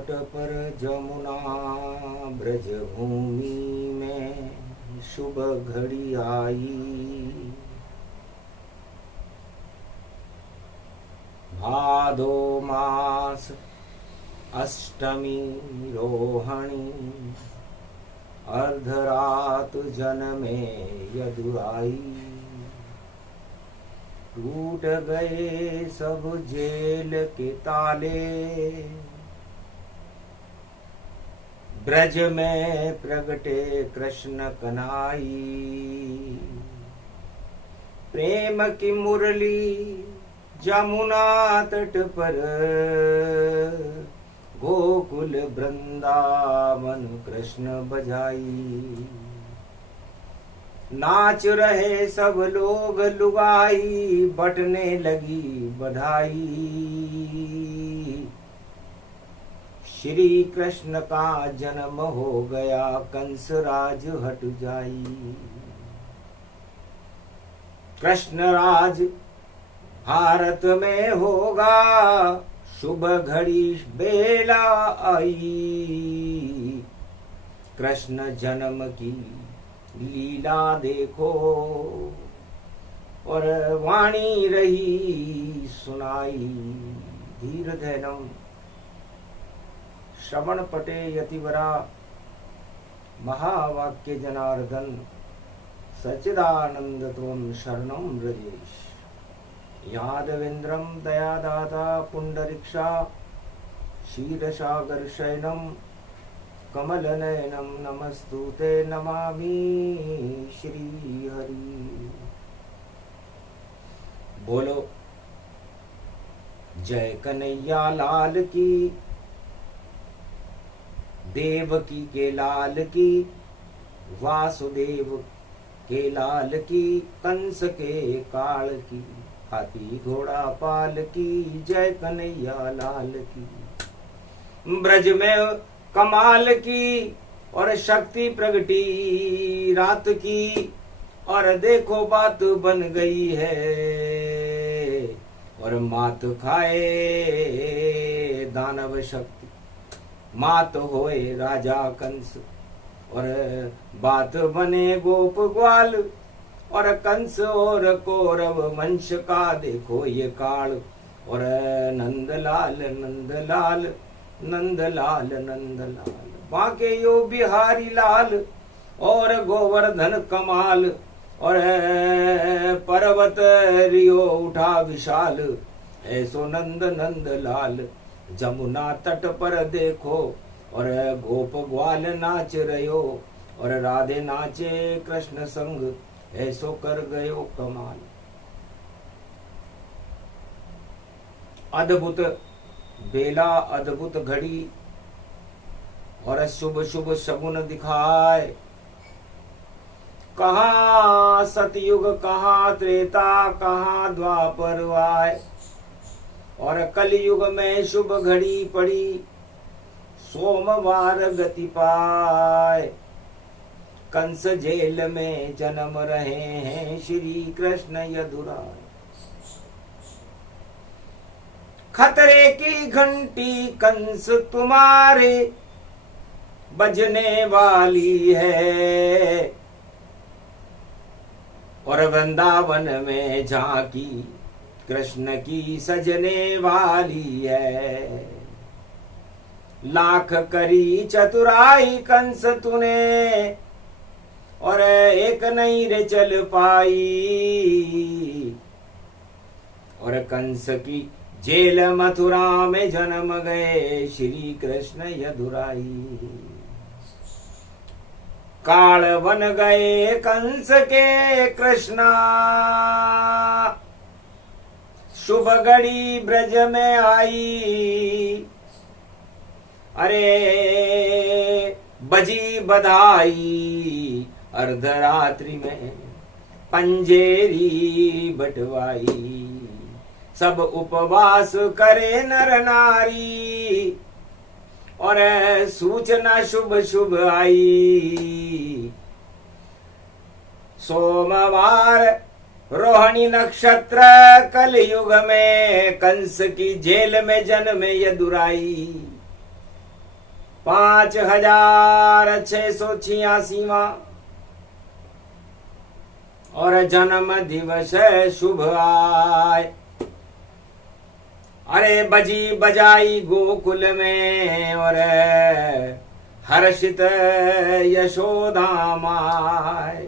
तट पर जमुना ब्रज भूमि में शुभ घड़ी आई। भादो मास अष्टमी रोहिणी अर्धरात जन्मे यदुराई। टूट गए सब जेल के ताले, ब्रज में प्रगटे कृष्ण कन्हई। प्रेम की मुरली जमुना तट पर, गोकुल वृंदावन कृष्ण बजाई। नाच रहे सब लोग लुगाई, बटने लगी बधाई। श्री कृष्ण का जन्म हो गया, कंस राज हट जाई। कृष्ण राज भारत में होगा, शुभ घड़ी बेला आई। कृष्ण जन्म की लीला देखो, और वाणी रही सुनाई। धीर धैनम श्रवण पटे यतिवरा, महावाक्य जनार्दन सच्चिदानंद त्वं शरणं व्रजेश। यादवेन्द्रं दयादाता पुंडरीक्षा, क्षीरसागर शयनं कमलनयनं नमस्तुते नमामि श्री हरि। बोलो जय कन्हैया लाल की, देवकी के लाल की, वासुदेव के लाल की, कंस के काल की, हाथी घोड़ा पाल की, जय कन्हैया लाल की। ब्रज में कमाल की और शक्ति प्रगटी रात की, और देखो बात बन गई है। और मात खाए दानव शक्ति, मात होए राजा कंस, और बात बने गोप ग्वाल। और कंस और कौरव वंश का देखो ये काल। और नंदलाल नंदलाल नंदलाल नंदलाल, बाके यो बिहारी लाल, और गोवर्धन कमाल। और पर्वत रियो उठा विशाल, ऐसो नंद नंद लाल। जमुना तट पर देखो, और गोप ग्वाल नाच रयो, और राधे नाचे कृष्ण संग, ऐसो कर गयो कमाल। अद्भुत बेला अद्भुत घड़ी, और शुभ शुभ शगुन दिखाए। कहाँ सतयुग कहाँ त्रेता, कहाँ द्वापर आए। और कलयुग में शुभ घड़ी पड़ी, सोमवार गति पाए। कंस जेल में जन्म रहे हैं, श्री कृष्ण यदुराय। खतरे की घंटी कंस तुम्हारे बजने वाली है। और वृंदावन में झांकी कृष्ण की सजने वाली है। लाख करी चतुराई कंस तूने, और एक नहीं रे चल पाई। और कंस की जेल मथुरा में जन्म गए, श्री कृष्ण यदुराई। काल बन गए कंस के कृष्णा, शुभ घड़ी ब्रज में आई। अरे बजी बधाई, अर्धरात्रि में पंजेरी बटवाई। सब उपवास करे नर नारी, और सूचना शुभ शुभ आई। सोमवार रोहिणी नक्षत्र, कलयुग में कंस की जेल में जन्मे यदुराई। 5686 और जन्म दिवस शुभ आय। अरे बजी बजाई गोकुल में और हर्षित यशोदा माय।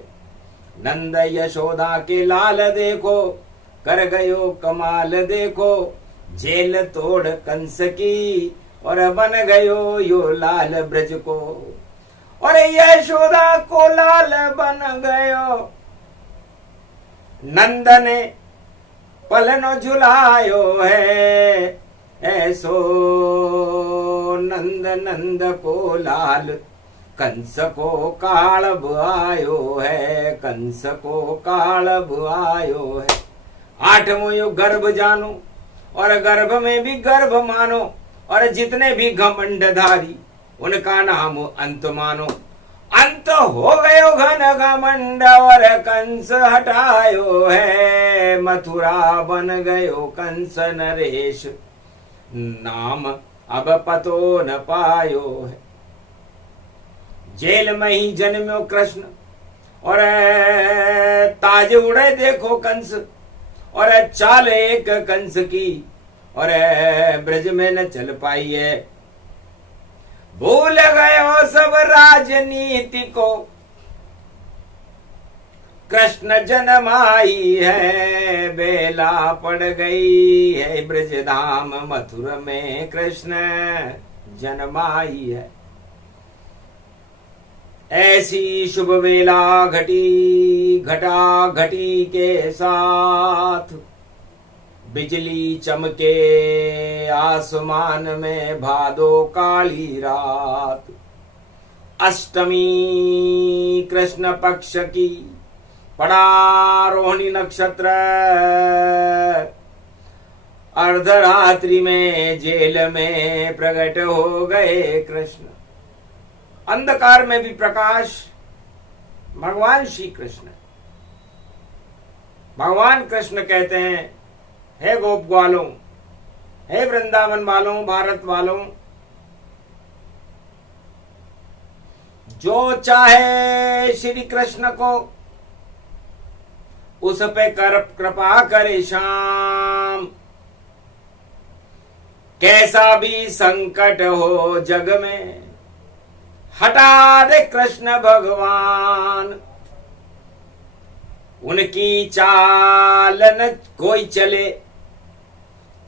नंद यशोदा के लाल देखो कर गयो कमाल देखो, जेल तोड़ कंस की और बन गयो यो लाल ब्रज को। और यशोदा को लाल बन गयो, नंद ने पलनो झुलायो है। ऐसो नंद नंद को लाल, कंस को कालब आयो है, कंस को कालब आयो है। 8वां युग गर्भ जानो और गर्भ में भी गर्भ मानो, और जितने भी घमंडधारी उनका नाम अंत मानो। अंत हो गयो घन घमंड और कंस हटायो है, मथुरा बन गयो कंस नरेश, नाम अब पतो न पायो है। जेल में ही जन्म्यो कृष्ण और ताज उड़े देखो कंस, और चाल एक कंस की और ब्रज में न चल पाई है। भूल गयो सब राजनीति को, कृष्ण जन्माई है, बेला पड़ गई है ब्रज धाम मथुरा में, कृष्ण जन्माई है। ऐसी शुभ वेला घटी घटा घटी के साथ, बिजली चमके आसमान में भादो काली रात। अष्टमी कृष्ण पक्ष की पड़ा रोहिणी नक्षत्र, अर्धरात्रि में जेल में प्रकट हो गए कृष्ण। अंधकार में भी प्रकाश भगवान श्री कृष्ण। भगवान कृष्ण कहते हैं, हे गोप ग्वालों, हे वृंदावन वालों, भारत वालों, जो चाहे श्री कृष्ण को उस पे कृपा करे श्याम। कैसा भी संकट हो जग में हटा दे कृष्ण भगवान। उनकी चाल न कोई चले,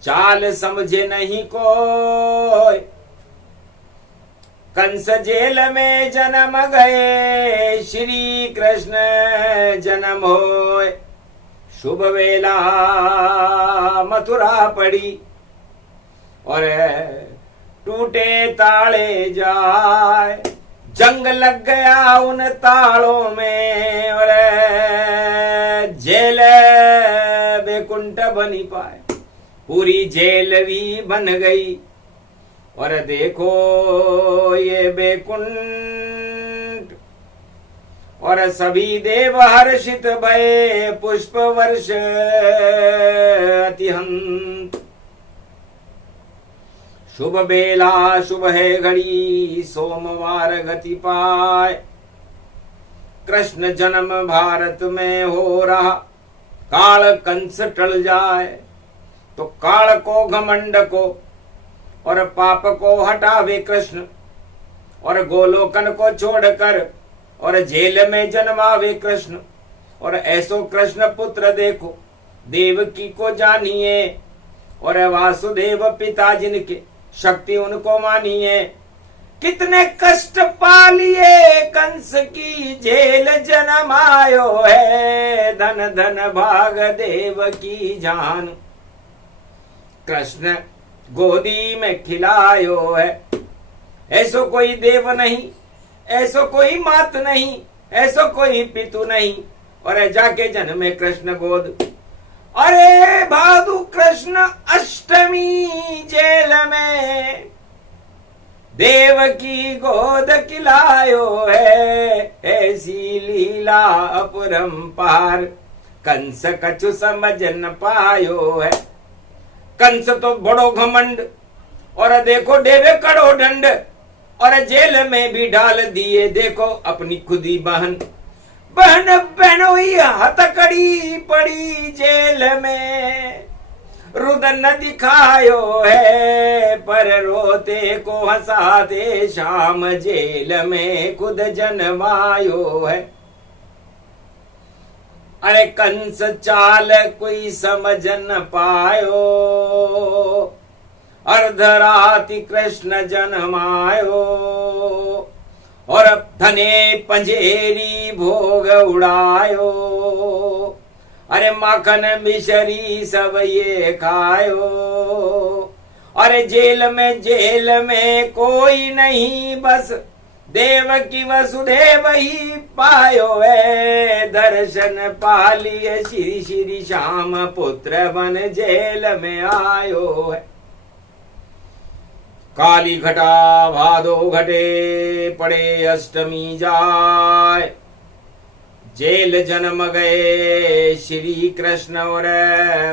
चाल समझे नहीं कोई। कंस जेल में जन्म गए, श्री कृष्ण जन्म होए। शुभ वेला मथुरा पड़ी और टूटे ताले जाए। जंग लग गया उन तालों में और जेल बेकुंठ बनी पाए। पूरी जेल भी बन गई और देखो ये बेकुंठ, और सभी देव हर्षित भये, पुष्प वर्ष अतिहंत। शुभ बेला शुभ है घड़ी, सोमवार गति पाए। कृष्ण जन्म भारत में हो रहा, काल कंस टल जाए तो काल को घमंड को और पाप को हटावे कृष्ण, और गोलोकन को छोड़कर और जेल में जन्मावे कृष्ण। और ऐसो कृष्ण पुत्र देखो, देवकी को जानिए, और वासुदेव पिता जिनके, शक्ति उनको मानिए। कितने कष्ट पालिए कंस की जेल जन्म आयो है, धन धन भाग देव की जान। कृष्ण गोदी में खिलायो है, ऐसो कोई देव नहीं, ऐसो कोई मात नहीं, ऐसो कोई पितु नहीं, और जाके जन्मे कृष्ण गोद। अरे भादु कृष्ण अष्टमी जेल में देव की गोद खिलायो है। ऐसी लीला अपरंपार कंस कछु समझ न पायो है। कंस तो बड़ो घमंड और देखो देवे कड़ो दंड, और जेल में भी डाल दिए देखो अपनी खुदी बहन। बहन बहनोई हथकड़ी पड़ी जेल में, रुदन न दिखायो है पर रोते को हंसाते शाम जेल में खुद जन्मायो है। अरे कंस चाल कोई समझ न पायो, अर्धराति कृष्ण जन्मायो, और धने पंजेरी भोग उड़ायो। अरे माखन मिश्री सब ये खायो, अरे जेल में कोई नहीं बस देवकी वसुदेव ही पायो है। दर्शन पालिए श्री श्री श्याम पुत्र बन जेल में आयो है। काली घटा भादो घटे पड़े अष्टमी जाय, जेल जन्म गए श्री कृष्ण और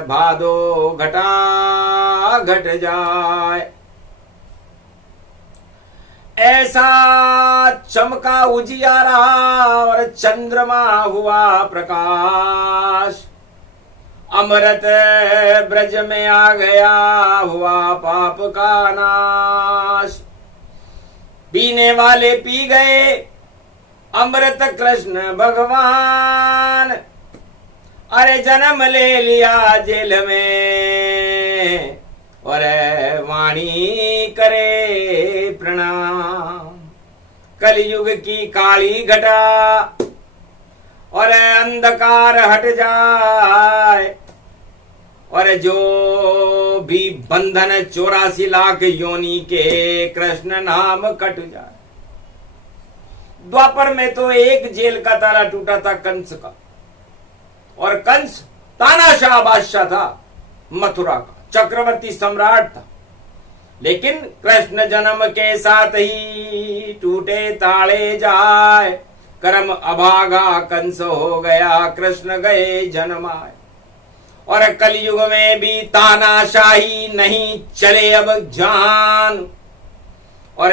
भादो घटा घट जाए। ऐसा चमका उजियारा और चंद्रमा हुआ प्रकाश, अमृत ब्रज में आ गया हुआ पाप का नाश। पीने वाले पी गए अमृत कृष्ण भगवान, अरे जन्म ले लिया जेल में और वाणी करे प्रणाम। कलयुग की काली घटा और अंधकार हट जाए, और जो भी बंधन 84 लाख योनि के कृष्ण नाम कट जाए। द्वापर में तो एक जेल का ताला टूटा था कंस का, और कंस तानाशाह बादशाह था मथुरा का, चक्रवर्ती सम्राट था। लेकिन कृष्ण जन्म के साथ ही टूटे ताले जाए, कर्म अभागा कंस हो गया कृष्ण गए जन्माए। और कलयुग में भी तानाशाही नहीं चले अब जान, और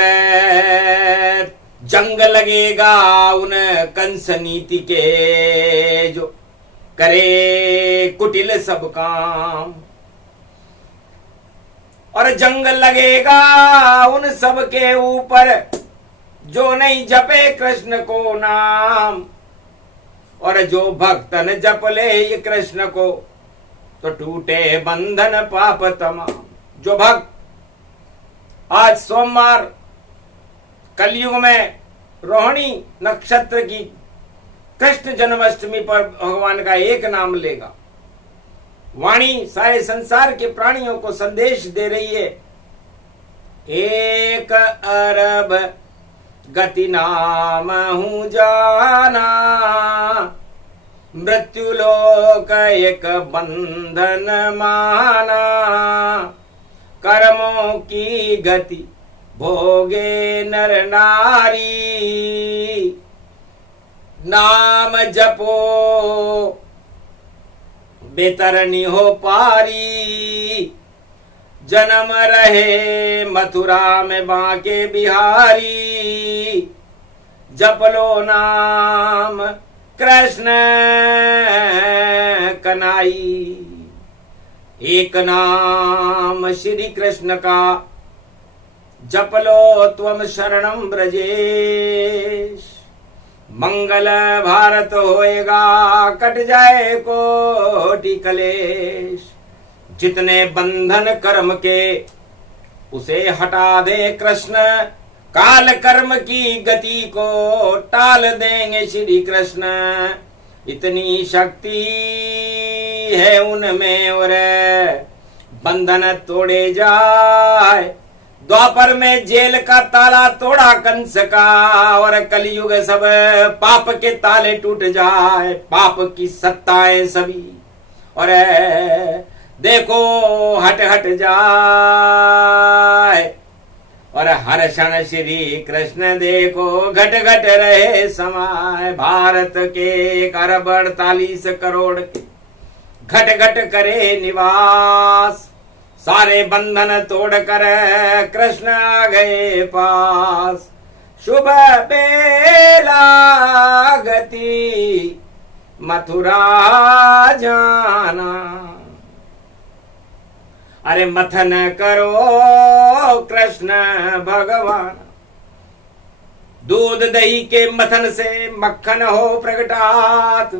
जंग लगेगा उन कंस नीति के जो करे कुटिल सब काम। और जंग लगेगा उन सब के ऊपर जो नहीं जपे कृष्ण को नाम, और जो भक्तन जप ले ये कृष्ण को तो टूटे बंधन पाप तमाम। जो भक्त आज सोमवार कलयुग में रोहिणी नक्षत्र की कृष्ण जन्माष्टमी पर भगवान का एक नाम लेगा, वाणी सारे संसार के प्राणियों को संदेश दे रही है। एक अरब गति नाम हूं जाना, मृत्यु लोक एक बंधन माना। कर्मों की गति भोगे नर नारी, नाम जपो बेतरनी हो पारी। जन्म रहे मथुरा में बांके बिहारी, जप लो नाम कृष्ण कनाई। एक नाम श्री कृष्ण का जप लो त्वम शरणम ब्रजेश। मंगल भारत होएगा कट जाए कोटि कलेश। जितने बंधन कर्म के उसे हटा दे कृष्ण, काल कर्म की गति को टाल देंगे श्री कृष्ण। इतनी शक्ति है उनमें और बंधन तोड़े जाए। द्वापर में जेल का ताला तोड़ा कंस का, और कलयुग सब पाप के ताले टूट जाए। पाप की सत्ताएं सभी और देखो हट हट जाए। और हर क्षण श्री कृष्ण देखो घट घट रहे समाए। भारत के 148 करोड़ के घट घट करे निवास। सारे बंधन तोड़कर कृष्ण आ गए पास। शुभ बेला गति मथुरा जाना। अरे मथन करो कृष्ण भगवान, दूध दही के मथन से मक्खन हो प्रगटात।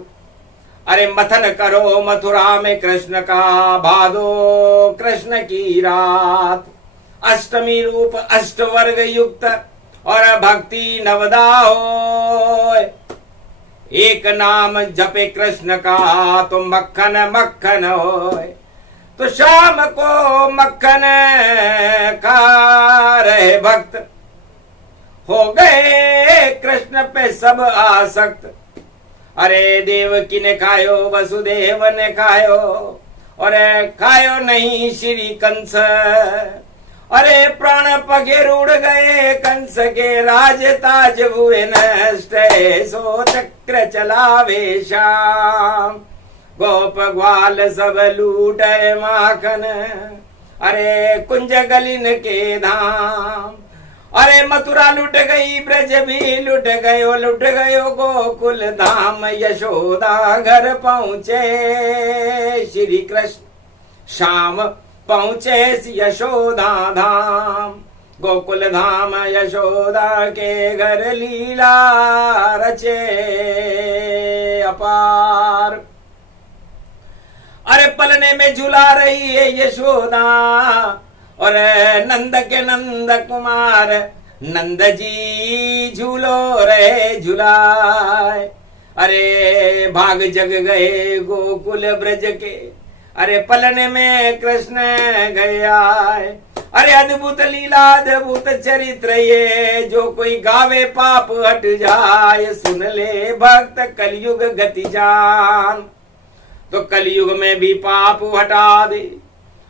अरे मथन करो मथुरा में कृष्ण का, भादो कृष्ण की रात। अष्टमी रूप अष्टवर्ग युक्त और भक्ति नवदा हो। एक नाम जपे कृष्ण का तो मक्खन मक्खन होए। तो शाम को मक्खन खा रहे भक्त, हो गए कृष्ण पे सब आसक्त। अरे देवकी ने खायो वसुदेव ने खायो, और खायो नहीं श्री कंस। अरे प्राण पखेर उड़ गए कंस के, राज ताज हुए नष्ट। सो चक्र चलावे श्याम, गोप ग्वाल सब लूटे माखन। अरे कुंज गलिन के धाम, अरे मथुरा लुट गई ब्रज भी लुट गयो गोकुल धाम। यशोदा घर पहुंचे श्री कृष्ण शाम, पहुंचे यशोदा धाम। गोकुल धाम यशोदा के घर लीला रचे अपार। अरे पलने में झुला रही है यशोदा, और नंद के नंद कुमार नंद जी झूलो रे झुलाए। अरे भाग जग गए गोकुल ब्रज के, अरे पलने में कृष्ण गया। अरे अद्भुत लीला अद्भुत चरित्र ये, जो कोई गावे पाप हट जाए। सुन ले भक्त कलयुग गति जान, तो कलयुग में भी पाप हटा दे।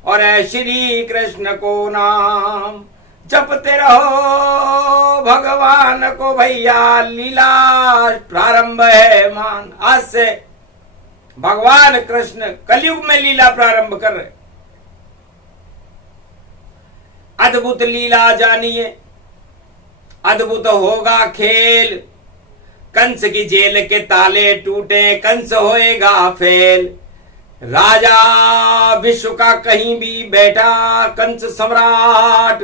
और श्री कृष्ण को नाम जपते रहो भगवान को भैया। लीला प्रारंभ है मान, आज से भगवान कृष्ण कलयुग में लीला प्रारंभ कर रहे। अद्भुत लीला जानिए, अद्भुत होगा खेल। कंस की जेल के ताले टूटे, कंस होएगा फेल। राजा विश्व का कहीं भी बैठा कंस सम्राट,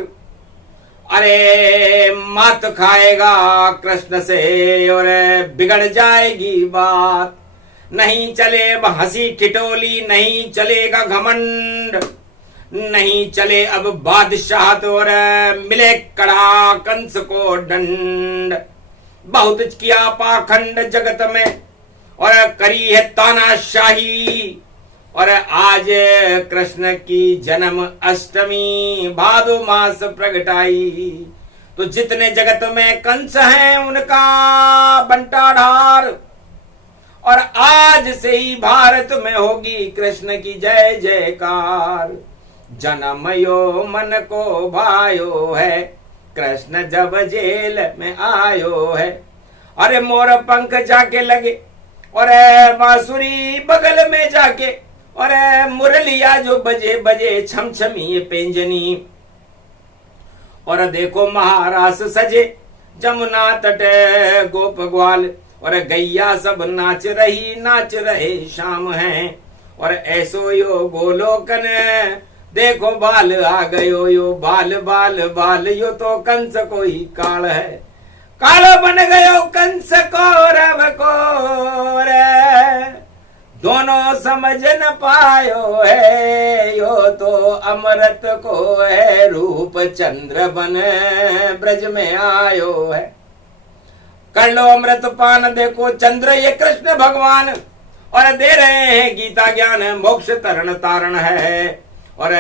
अरे मात खाएगा कृष्ण से और बिगड़ जाएगी बात। नहीं चले हंसी ठिठोली, नहीं चलेगा घमंड, नहीं चले अब बादशाह और मिले कड़ा कंस को दंड। बहुत किया पाखंड जगत में और करी है तानाशाही। और आज कृष्ण की जन्म अष्टमी भादो मास प्रगटाई। तो जितने जगत में कंस हैं उनका बंटाढार। और आज से ही भारत में होगी कृष्ण की जय जयकार। जनमयो मन को भायो है, कृष्ण जब जेल में आयो है। अरे मोर पंख जाके लगे और बांसुरी बगल में जाके, और मुरलिया जो बजे बजे छम छमी पेंजनी। और देखो महारास सजे जमुना तट गोप ग्वाल, और गैया सब नाच रहे शाम है। और ऐसो यो गोलोकन देखो बाल आ गयो यो बाल बाल बाल। यो तो कंस कोई काल है, कालो बन गयो कंस कौरव को रे। दोनों समझ न पायो है, यो तो अमृत को है रूप चंद्र बन ब्रज में आयो है। कर लो अमृत पान, देखो चंद्र ये कृष्ण भगवान, और दे रहे हैं गीता ज्ञान मोक्ष तरण तारण है। और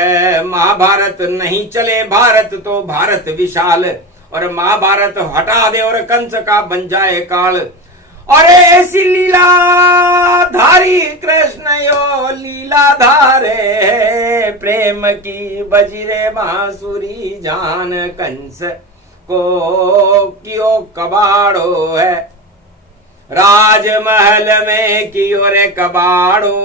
महाभारत नहीं चले भारत तो भारत विशाल, और महाभारत हटा दे और कंस का बन जाए काल। और ऐसी लीला धारी कृष्ण यो लीला धारे, प्रेम की बजरे बांसुरी जान कंस को कियो कबाड़ो है। राजमहल में कियो रे कबाड़ो,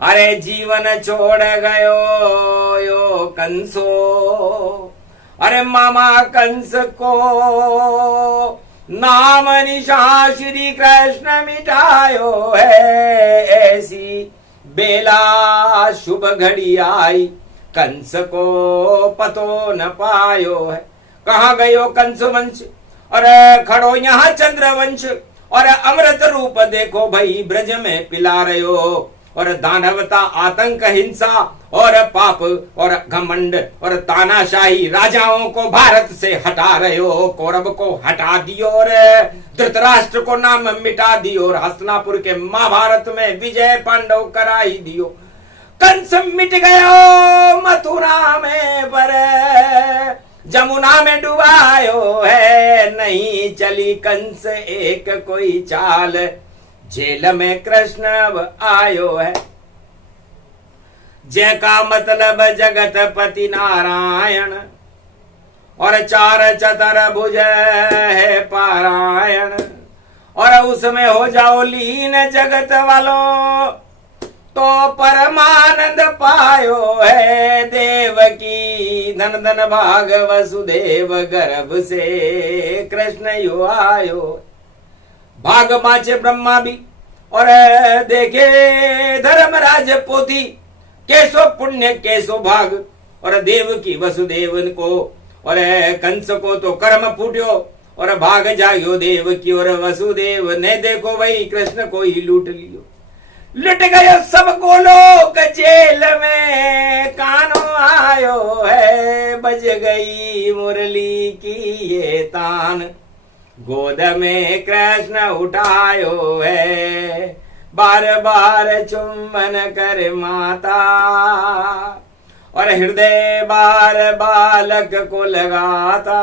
अरे अरे जीवन छोड़ गयो यो कंसो, अरे मामा कंस को नाम निशा श्री कृष्ण मिटायो है। ऐसी बेला शुभ घड़ी आई, कंस को पतो न पायो है। कहाँ गयो कंस वंश, और खड़ो यहाँ चंद्रवंश, और अमृत रूप देखो भई ब्रज में पिला रहे हो। और दानवता आतंक हिंसा और पाप और घमंड और तानाशाही राजाओं को भारत से हटा रहे हो। कौरव को हटा दियो और धृतराष्ट्र को नाम मिटा दियो, और हस्तिनापुर के महाभारत में विजय पांडव कराई दियो। कंस मिट गयो मथुरा में, पर जमुना में डुबायो है। नहीं चली कंस एक कोई चाल, जेल में कृष्ण अब आयो है। जय का मतलब जगत पति नारायण, और चार चतर भुज है पारायण। और उसमें हो जाओ लीन जगत वालों, तो परमानंद पायो है। देव की धन धन भाग वसुदेव गर्भ से कृष्ण यो आयो। भाग बाचे ब्रह्मा भी और देखे धर्मराज पोथी, कैसो पुण्य कैसो भाग। और देव की वसुदेवन को और कंस को तो कर्म फूट्यो, और भाग जायो देव की। और वसुदेव ने देखो वही कृष्ण को ही लूट लियो। लुट गयो सब गोलोक जेल में, कानो आयो है। बज गई मुरली की ये तान, गोद में कृष्ण उठायो है। बार बार चुम्बन कर माता, और हृदय बार बालक को लगाता।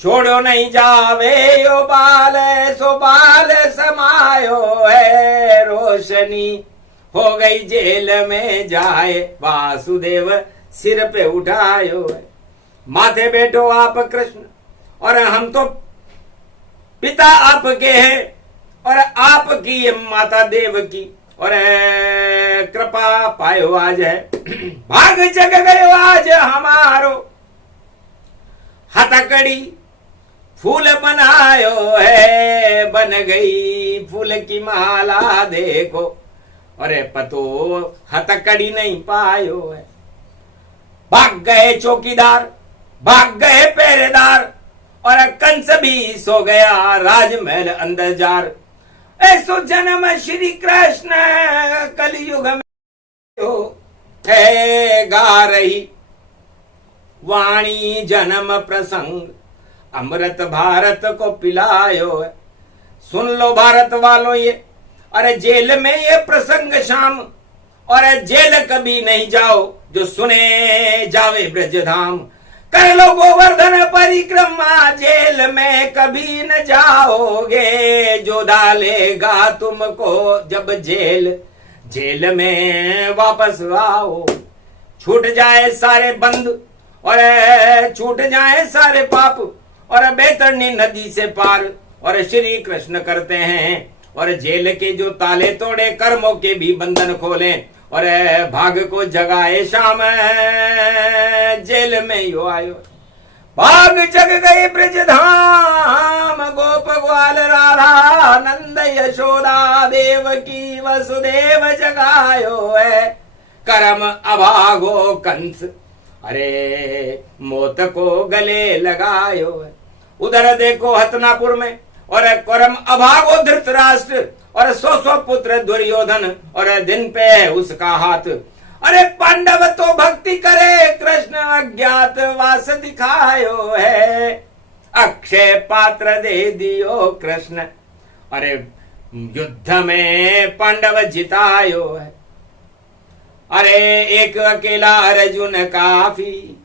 छोड़ो नहीं जावे यो बाल, सो बाल समायो है। रोशनी हो गई जेल में जाए, वासुदेव सिर पे उठायो है। माथे बैठो आप कृष्ण, और हम तो पिता आपके हैं, और आपकी माता देव की, और कृपा पायो आज है। भाग जग गयो आज हमारो, हथकड़ी फूल बनायो है। बन गई फूल की माला देखो, अरे पतो हथकड़ी नहीं पायो है। भाग गए चौकीदार, भाग गए पहरेदार, और कंस भी सो गया राजमहल अंदर जार। ऐसो जन्म श्री कृष्ण कलयुग में है। गा रही वाणी जन्म प्रसंग, अमृत भारत को पिलायो है। सुन लो भारत वालों ये, अरे जेल में ये प्रसंग शाम, और जेल कभी नहीं जाओ जो सुने जावे ब्रजधाम। कर लो गोवर्धन परिक्रमा, जेल में कभी न जाओगे। जो डालेगा तुमको जब जेल में वापस आओ। छूट जाए सारे बंद, और छूट जाए सारे पाप, और बैतरणी नदी से पार, और श्री कृष्ण करते हैं। और जेल के जो ताले तोड़े, कर्मों के भी बंधन खोले, और भाग को जगाए शाम, जेल में यो आयो। भाग जग गए ब्रज धाम, गोप ग्वाल राधा नंद यशोदा देव की वसुदेव जगायो है। कर्म अभागो कंस, अरे मौत को गले लगायो है। उधर देखो हस्तिनापुर में, और कर्म अभागो धृतराष्ट्र, और 100 पुत्र दुर्योधन, और दिन पे है उसका हाथ। अरे पांडव तो भक्ति करे, कृष्ण अज्ञात वास दिखायो है। अक्षय पात्र दे दियो कृष्ण, अरे युद्ध में पांडव जितायो है। अरे एक अकेला अर्जुन काफी,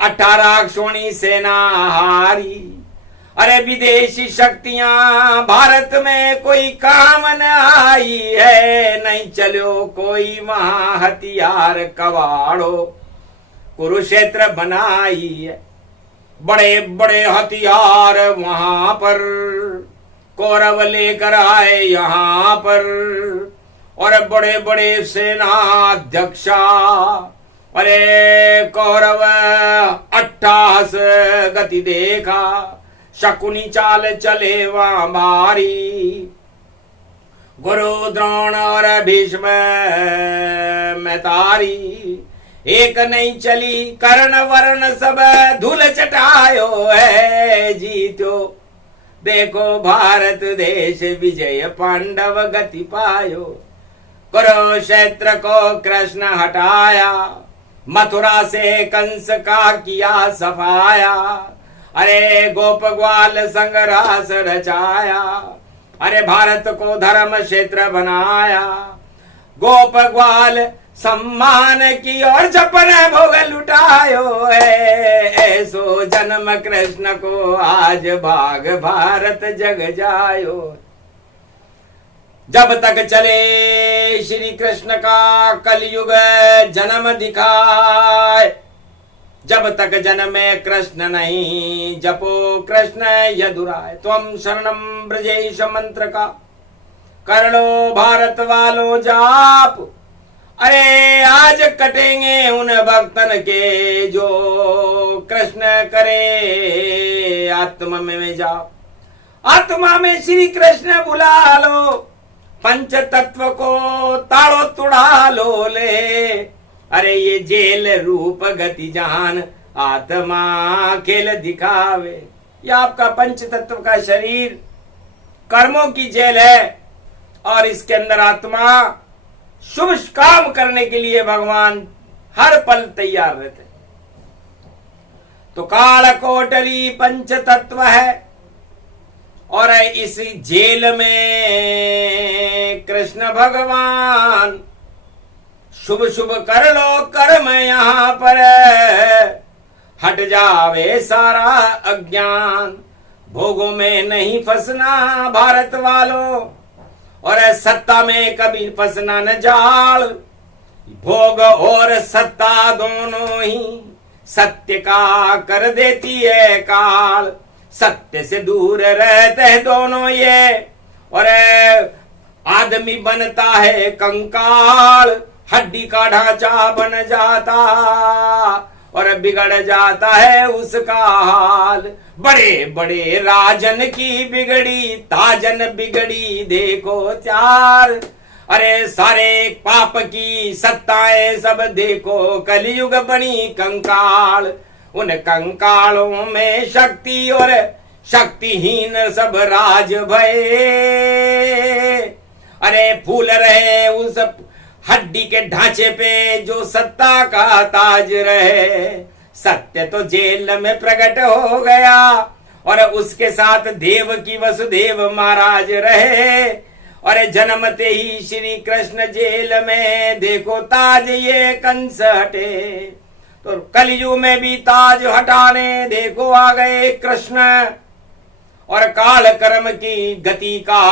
18 क्षोणी सेना हारी। अरे विदेशी शक्तियां भारत में कोई काम न आई है। नहीं चलो कोई वहां हथियार कवाड़ो, कुरुक्षेत्र बनाई है। बड़े बड़े हथियार वहां पर कौरव लेकर आए यहाँ पर, और बड़े बड़े सेनाध्यक्षा, अरे कौरव अट्ठास गति देखा, शकुनी चाल चले वहां भारी, गुरु द्रोण और भीष्म में तारी, एक नहीं चली कर्ण वर्ण सब धूल चटायो है जीत्यो, देखो भारत देश विजय पांडव गति पायो, कुरुक्षेत्र को कृष्ण हटाया, मथुरा से कंस का किया सफाया, अरे गोप ग्वाल संगरास रचाया, अरे भारत को धर्म क्षेत्र बनाया, गोप ग्वाल सम्मान की और जपन भोग लुटायो है, ऐसो जन्म कृष्ण को आज भाग भारत जग जायो। जब तक चले श्री कृष्ण का कलयुग जन्म दिखाए, जब तक जन्मे कृष्ण नहीं जपो कृष्ण यदुराय, त्वम शरणम ब्रजेश मंत्र का कर लो भारत वालों जाप, अरे आज कटेंगे उन भक्तन के जो कृष्ण करे आत्मा में जाप, आत्मा में श्री कृष्ण बुला लो, पंच तत्व को ताड़ो तुड़ा लो ले, अरे ये जेल रूप गति जहान आत्मा खेल दिखावे, ये आपका पंच तत्व का शरीर कर्मों की जेल है और इसके अंदर आत्मा शुभ काम करने के लिए भगवान हर पल तैयार रहते। तो काल कोटली पंच तत्व है और इस जेल में कृष्ण भगवान शुभ शुभ कर लो कर्म यहां पर, हट जावे सारा अज्ञान, भोगों में नहीं फंसना भारत वालों, और सत्ता में कभी फंसना न जाल, भोग और सत्ता दोनों ही सत्य का कर देती है काल, सत्य से दूर रहते हैं दोनों ये, और आदमी बनता है कंकाल, हड्डी का ढांचा बन जाता और बिगड़ जाता है उसका हाल, बड़े बड़े राजन की बिगड़ी ताजन बिगड़ी देखो चार, अरे सारे पाप की सत्ताएं सब देखो कलयुग बनी कंकाल, उन कंकालों में शक्ति और शक्तिहीन सब राज भये, अरे फूल रहे उस हड्डी के ढांचे पे जो सत्ता का ताज रहे, सत्य तो जेल में प्रकट हो गया और उसके साथ देव की वसुदेव महाराज रहे, और जन्मते ही श्री कृष्ण जेल में देखो ताज ये कंस हटे, तो कलयुग में भी ताज हटाने देखो आ गए कृष्ण, और काल कर्म की गति का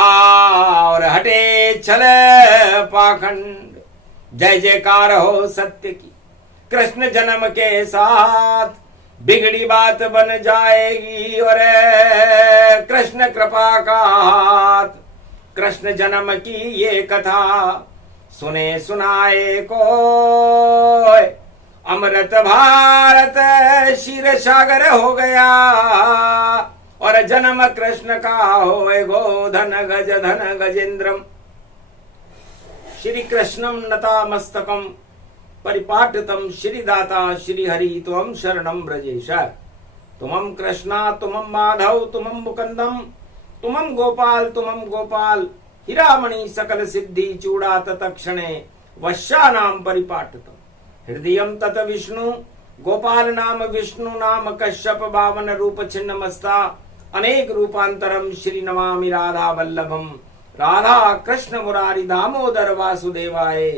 और हटे छल पाखंड, जय जयकार हो सत्य की, कृष्ण जन्म के साथ बिगड़ी बात बन जाएगी और कृष्ण कृपा का हाथ, कृष्ण जन्म की ये कथा सुने सुनाए को, अमृत भारत क्षीर सागर हो गया, और जन्म कृष्ण का होए गोधन गज धन गजेंद्रम, श्री कृष्णम नता मस्तकम परिपाठितम श्रीदाता श्रीहरि त्वं शरणं ब्रजेश, तुमं कृष्णा तुमं माधव तुमं मुकुंदम तुमं गोपाल हिरामणि सकल सिद्धि चूड़ा तत्क्षणे वश्यानाम परिपाठितम, हृदयं तत विष्णु गोपाल नाम विष्णु नाम कश्यप बावन रूप छिन्न मस्ता, अनेक रूपांतरम श्री नमामि राधा वल्लभम, राधा कृष्ण मुरारी दामोदर वासुदेवाय,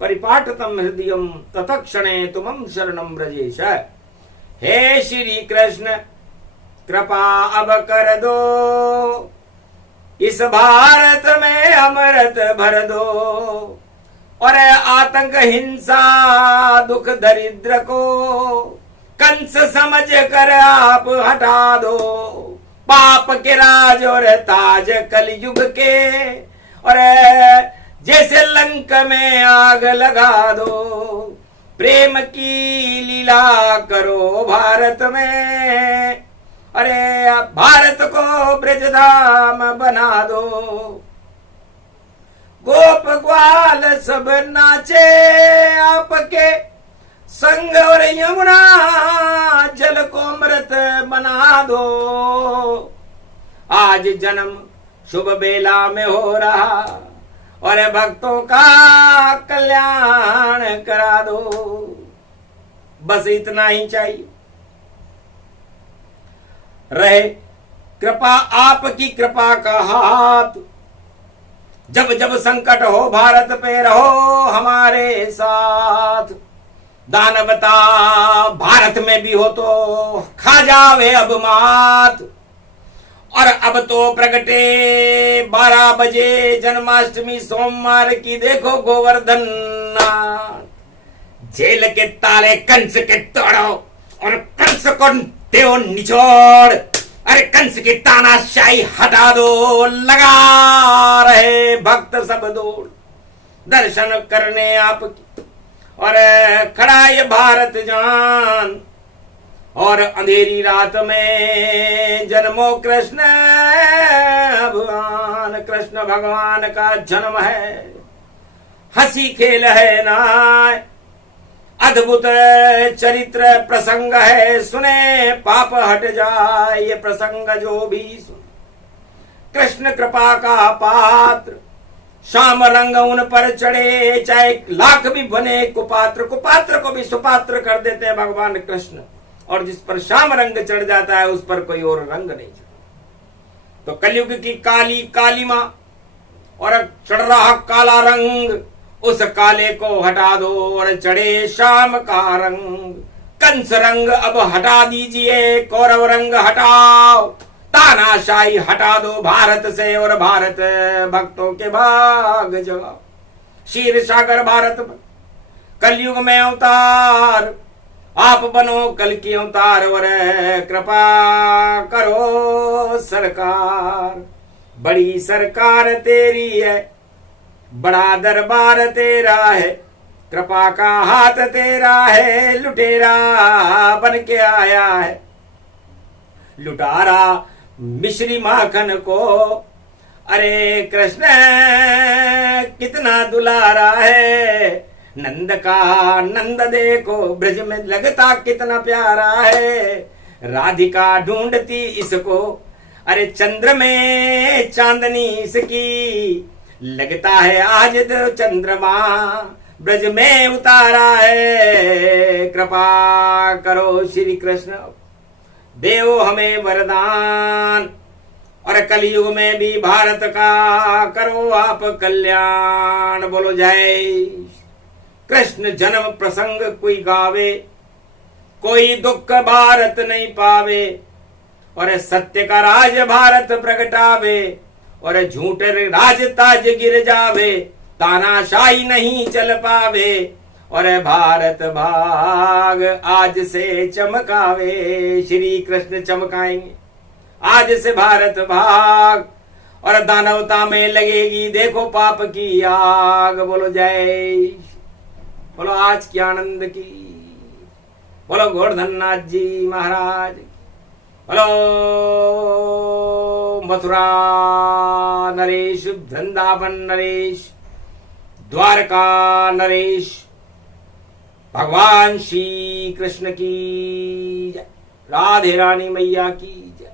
परिपाठतम हृदयम तत्क्षणे तुमं शरणं ब्रजेश, हे श्री कृष्ण कृपा अब कर दो, इस भारत में अमृत भर दो, और आतंक हिंसा दुख दरिद्र को कंस समझ कर आप हटा दो, पाप के राज और ताज कलयुग के, और जैसे लंका कलंक में आग लगा दो, प्रेम की लीला करो भारत में, अरे भारत को ब्रजधाम बना दो। गोप ग्वाल सब नाचे आपके संग, और यमुना जल को अमृत बना दो। आज जन्म शुभ बेला में हो रहा, और भक्तों का कल्याण करा दो। बस इतना ही चाहिए। रहे कृपा आपकी कृपा का हाथ, जब जब संकट हो भारत पे रहो हमारे साथ। दानवता भारत में भी हो तो खा जावे अब मात। और अब तो प्रगटे 12 बजे जन्माष्टमी सोमवार की, देखो गोवर्धन जेल के ताले कंस के तोड़ो, और कंस को देव निचोड़। अरे कंस की तानाशाही हटा दो, लगा रहे भक्त सब दौड़ दर्शन करने आपकी। और खड़ा ये भारत जान, और अंधेरी रात में जन्मो कृष्ण भगवान। कृष्ण भगवान का जन्म है, हंसी खेल है ना, अद्भुत चरित्र प्रसंग है। सुने पाप हट जाए, ये प्रसंग जो भी सुने। कृष्ण कृपा का पात्र, श्याम रंग उन पर चढ़े, चाहे लाख भी बने कुपात्र, कुपात्र को भी सुपात्र कर देते हैं भगवान कृष्ण। और जिस पर श्याम रंग चढ़ जाता है उस पर कोई और रंग नहीं चढ़ता। तो कलयुग की काली काली मां, और चढ़ रहा काला रंग, उस काले को हटा दो और चढ़े श्याम का रंग। कंस रंग अब हटा दीजिए, कौरव रंग हटाओ, तानाशाही हटा दो भारत से, और भारत भक्तों के भाग जगाओ। क्षीर सागर भारत में कलयुग में अवतार, आप बनो कल की अवतार, और कृपा करो सरकार। बड़ी सरकार तेरी है, बड़ा दरबार तेरा है, कृपा का हाथ तेरा है। लुटेरा बन के आया है, लुटारा मिश्री माखन को। अरे कृष्ण कितना दुलारा है, नंद का नंद देखो ब्रज में लगता कितना प्यारा है। राधिका ढूंढती इसको, अरे चंद्र में चांदनी इसकी, लगता है आज तो चंद्रमा ब्रज में उतारा है। कृपा करो श्री कृष्ण, देवो हमें वरदान, और कलयुग में भी भारत का करो आप कल्याण। बोलो जय कृष्ण जन्म प्रसंग कोई गावे, कोई दुख भारत नहीं पावे, और सत्य का राज भारत प्रगटावे, और झूठे राज ताज गिर जावे, तानाशाही नहीं चल पावे, और भारत भाग आज से चमकावे। श्री कृष्ण चमकाएंगे आज से भारत भाग, और दानवता में लगेगी देखो पाप की आग। बोलो जय, बोलो आज की आनंद की, बोलो गोवर्धननाथ जी महाराज, बोलो मथुरा नरेश, वृंदावन नरेश, द्वारका नरेश, भगवान श्री कृष्ण की जय, राधे रानी मैया की जय।